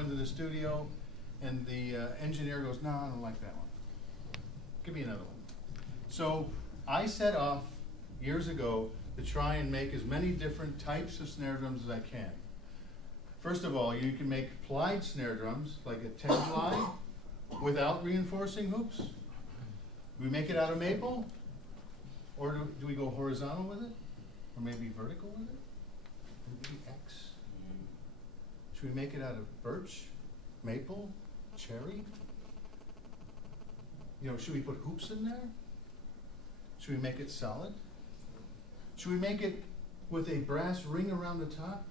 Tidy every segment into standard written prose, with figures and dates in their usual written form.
into the studio, and the engineer goes, "No, I don't like that one. Give me another one." So I set off years ago to try and make as many different types of snare drums as I can. First of all, you can make plied snare drums, like a 10-ply, without reinforcing hoops. We make it out of maple, or do we go horizontal with it, or maybe vertical with it? Maybe X. Should we make it out of birch, maple, cherry? You know, should we put hoops in there? Should we make it solid? Should we make it with a brass ring around the top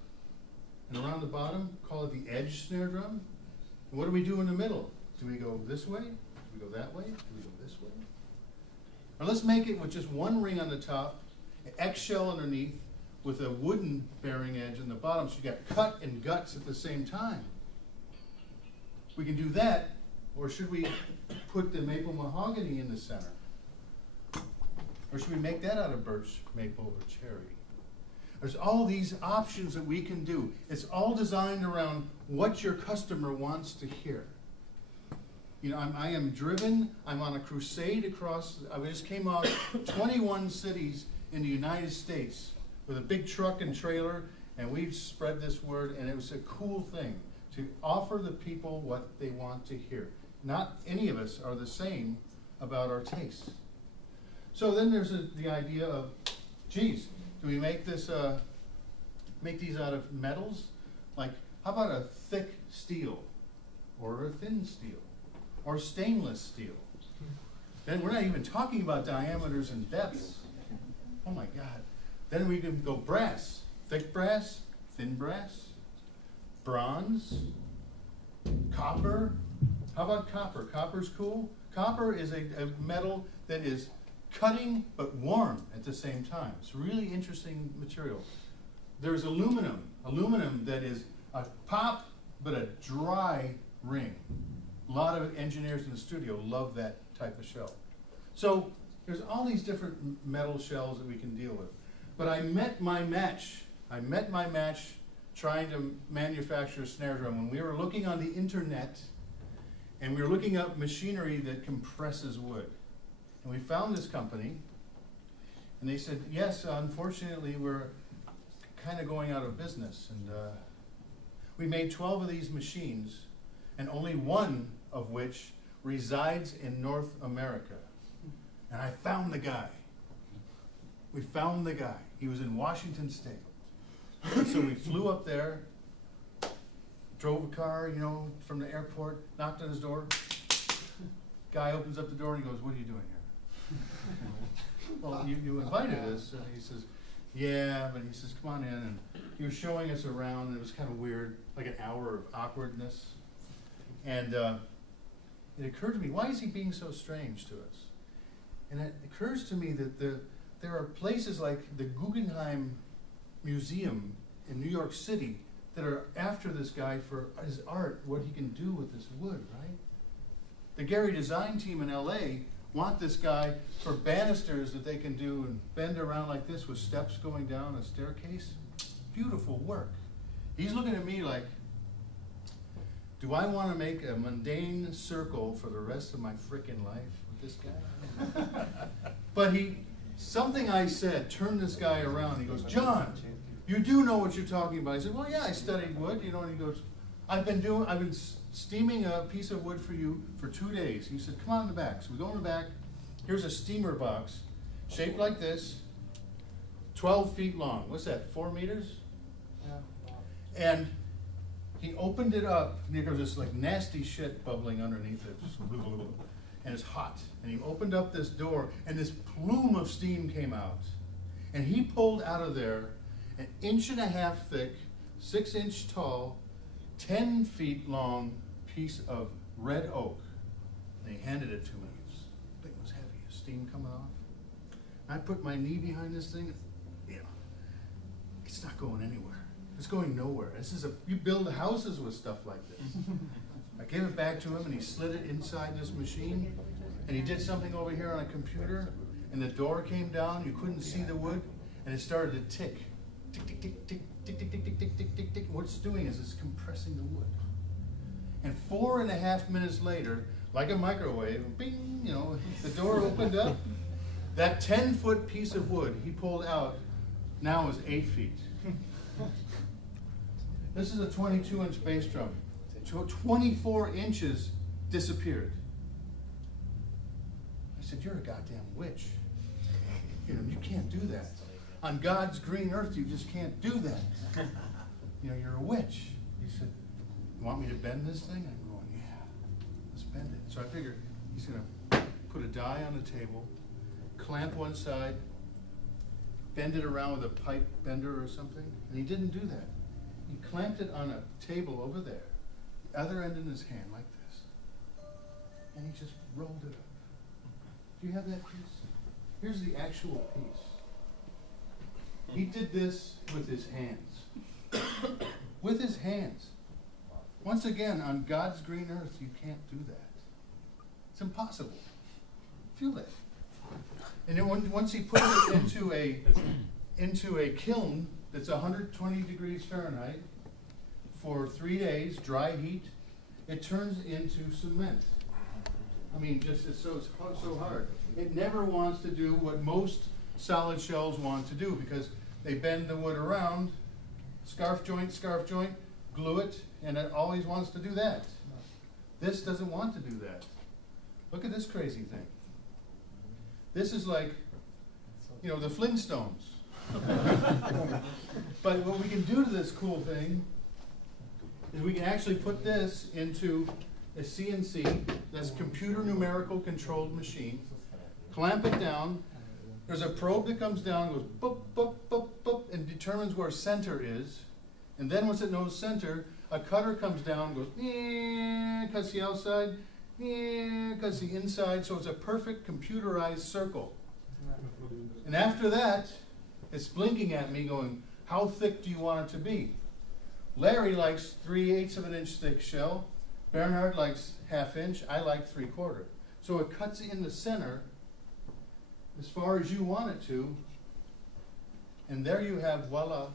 and around the bottom, call it the edge snare drum? And what do we do in the middle? Do we go this way? Do we go that way? Do we go this way? Or let's make it with just one ring on the top, an eggshell underneath, with a wooden bearing edge in the bottom, so you got cut and guts at the same time. We can do that, or should we put the maple mahogany in the center? Or should we make that out of birch, maple, or cherry? There's all these options that we can do. It's all designed around what your customer wants to hear. You know, I am driven, I'm on a crusade across, I just came off 21 cities in the United States with a big truck and trailer, and we've spread this word, and it was a cool thing to offer the people what they want to hear. Not any of us are the same about our tastes. So then there's the idea of, geez, do we make this, make these out of metals? Like, how about a thick steel, or a thin steel, or stainless steel? Then we're not even talking about diameters and depths. Oh my God. Then we can go brass, thick brass, thin brass, bronze, copper. How about copper? Copper's cool. Copper is a metal that is cutting but warm at the same time. It's a really interesting material. There's aluminum. Aluminum that is a pop but a dry ring. A lot of engineers in the studio love that type of shell. So there's all these different metal shells that we can deal with. But I met my match. I met my match trying to manufacture a snare drum when we were looking on the internet, and we were looking up machinery that compresses wood. And we found this company, and they said, yes, unfortunately, we're kind of going out of business. And we made 12 of these machines, and only one of which resides in North America. And I found the guy. We found the guy. He was in Washington State. So we flew up there, drove a car, you know, from the airport, knocked on his door. Guy opens up the door and he goes, "What are you doing here?" "Well, you invited us." And he says, "Yeah," but he says, "Come on in." And he was showing us around, and it was kind of weird, like an hour of awkwardness. And it occurred to me, why is he being so strange to us? And it occurs to me that there are places like the Guggenheim Museum in New York City that are after this guy for his art, what he can do with this wood, right? The Gary design team in LA want this guy for banisters that they can do and bend around like this with steps going down a staircase. Beautiful work. He's looking at me like, do I want to make a mundane circle for the rest of my frickin' life with this guy? But something I said turned this guy around. He goes, "John, you do know what you're talking about." I said, "Well, yeah, I studied wood, you know." And he goes, I've been steaming a piece of wood for you for 2 days." He said, "Come on in the back." So we go in the back. Here's a steamer box, shaped like this, 12 feet long. What's that, 4 meters? Yeah. And he opened it up, and there was this like nasty shit bubbling underneath it. Just blah, blah, blah. And it's hot. And he opened up this door, and this plume of steam came out. And he pulled out of there an 1.5 inch thick, 6 inch tall, 10 feet long piece of red oak. And he handed it to me. The thing was heavy, steam coming off. I put my knee behind this thing. You know, it's not going anywhere. It's going nowhere. You build houses with stuff like this. I gave it back to him, and he slid it inside this machine, and he did something over here on a computer, and the door came down. You couldn't see the wood, and it started to tick. Tick, tick, tick, tick, tick, tick, tick, tick, tick, tick, tick, tick. What it's doing is it's compressing the wood. 4.5 minutes later, like a microwave, bing, you know, the door opened up. That 10-foot piece of wood he pulled out now is 8 feet. This is a 22-inch bass drum. 24 inches disappeared. I said, "You're a goddamn witch. You know, you can't do that. On God's green earth, you just can't do that. You know, you're a witch." He said, "You want me to bend this thing?" I'm going, "Yeah, let's bend it." So I figured he's gonna put a die on the table, clamp one side, bend it around with a pipe bender or something, and he didn't do that. He clamped it on a table over there, the other end in his hand like this, and he just rolled it up. Do you have that piece? Here's the actual piece. He did this with his hands. With his hands. Once again, on God's green earth, you can't do that. It's impossible. Feel that. And then once he put it into a kiln that's 120 degrees Fahrenheit for 3 days, dry heat, it turns into cement. I mean, just it's so hard. It never wants to do what most solid shells want to do, because they bend the wood around, scarf joint, glue it, and it always wants to do that. This doesn't want to do that. Look at this crazy thing. This is like, you know, the Flintstones. But what we can do to this cool thing is we can actually put this into a CNC, this computer numerical controlled machine, clamp it down. There's a probe that comes down and goes boop, boop, boop, boop, and determines where center is. And then once it knows center, a cutter comes down and goes, cuts the outside, cuts the inside, so it's a perfect computerized circle. And after that, it's blinking at me going, "How thick do you want it to be?" Larry likes 3/8 of an inch thick shell. Bernhard likes 1/2 inch. I like 3/4. So it cuts in the center as far as you want it to, and there you have, voila.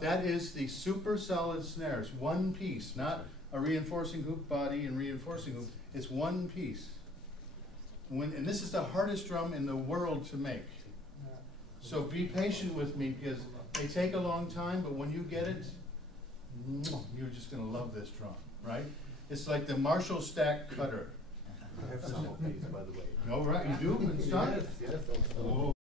That is the super solid snares, one piece, not a reinforcing hoop body and reinforcing hoop. It's one piece. And this is the hardest drum in the world to make. So be patient with me, because they take a long time, but when you get it, you're just going to love this drum, right? It's like the Marshall Stack cutter. I have some of these, by the way. All right, you do? Start it. Yes. Oh.